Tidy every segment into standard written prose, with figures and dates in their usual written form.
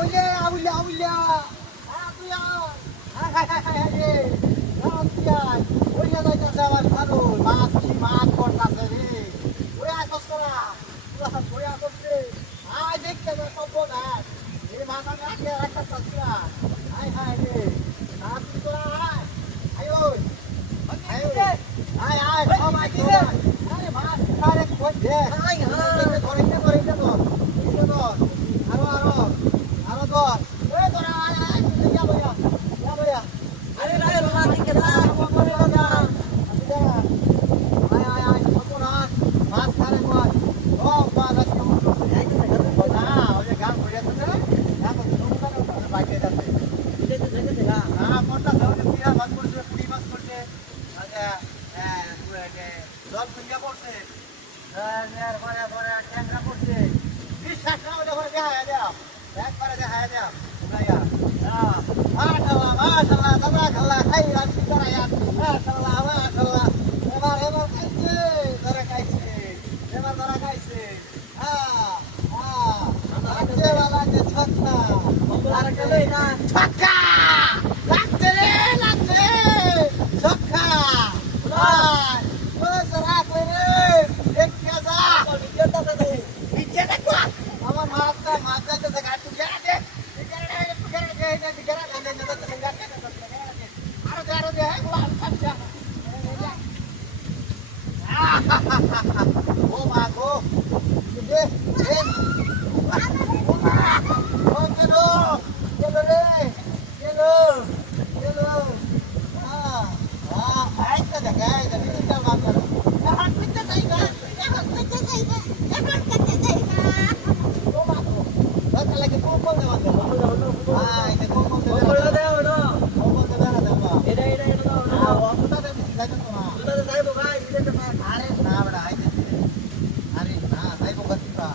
ওইলে আউলা আউলা তুই ওইলে যাইতেছে আমার ভালো মাছ কি মাছ পড়তাছে রে ওরে আসস করা ওরে আসছে আয় দেখতে যা সব না এই মাছ আমি আগে রাখতে পারছি না আয় হায় রে আর তুই তোরা আয় আয় ওই আয় ওই আয় আয় সব আয় আরে মাছ খারে কই দে আয় হায় ধরে ধর আরো ধর এ তোরা আয় আয় যা বইয়া আরে রে রোমা দিকে দা করে দা আয় আয় আয় সব না মাছ খারে কই ও মাছ আছে না ওই গান কইয়া তো না এখন নৌকা বাইরে যাচ্ছে এটা তো দেখে না হ্যাঁ পড়তা সব সিরা মাছ করছে পুরি মাছ করছে আচ্ছা জল ফুলিয়া পড়ছে আর পরে পরে ট্যাংরা পড়ছে বিশ্বাস না ওটা করে দেখা দাও একবারে দেখা দাও ভাইয়া মাশাআল্লাহ মাশাআল্লাহ তাবারাকাল্লাহ খাইরান ফিতরায়া মাশাআল্লাহ মাশাআল্লাহ এবার খাইছে ধরা খাইছে লাগছে লাগছে ছক্কা আর গেলই না ছক্কা লাগছে রে লাগছে ছক্কা ভাই ও রাখলে রে এক কাজা ভিডিওটা দে ভিডিওটা কো আমার মাছ যাইতেছে গাড়ি তুই গেরা দে আরো দে খাচ্ছা ও মা গো দে ও গেলো রে গেলো আইতা দেখাই দে এটা বাদ করো হাত পিতে যাই না ও মা গো দাদা লাগে কোন দেওয়া দে এটা কোন দেওয়া দে ওটা কোন দেওয়া দে বাবা এটা দাও না অতটা দে যাইতো না দুটা যাইবো ভাই দিতে পার আরে না বড়া আইতে আরে না যাইবো গতিবা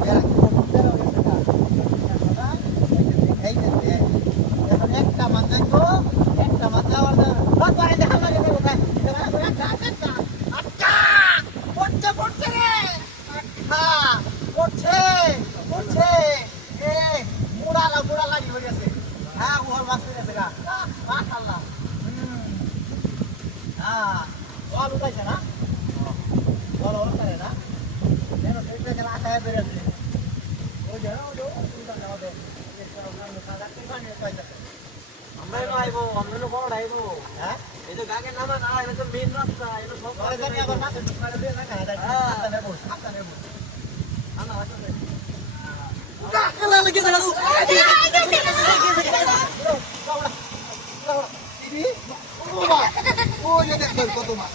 বেরা কোন দেওয়া গেছে এখন একটা মাছ যাইবো একটা মাছ যাওয়ার দা বাদ পারে দেখা লাগে ভাই আচ্ছা পড়ছে রে আচ্ছা পড়ছে এ মুড়া লাগি হয়ে গেছে হ্যাঁ ওর মাছ হয়ে গেছে মাশাআল্লাহ জল উঠাইছে না জল ওঠারে না যেন দেখতে গেলে আটায় বেড়েছে ওই যেন আমরাই আইবো আমরা বড় আইবো হ্যাঁ এই যে গাগে নামা না এটা তো মেইন রাস্তা এটা সব করে জানি আবার মাছ মারে দিয়ে না খায় সাতটা নেবো আনা আসলে কাকলা লাগে জানা তো ও যে দেখ কত মাছ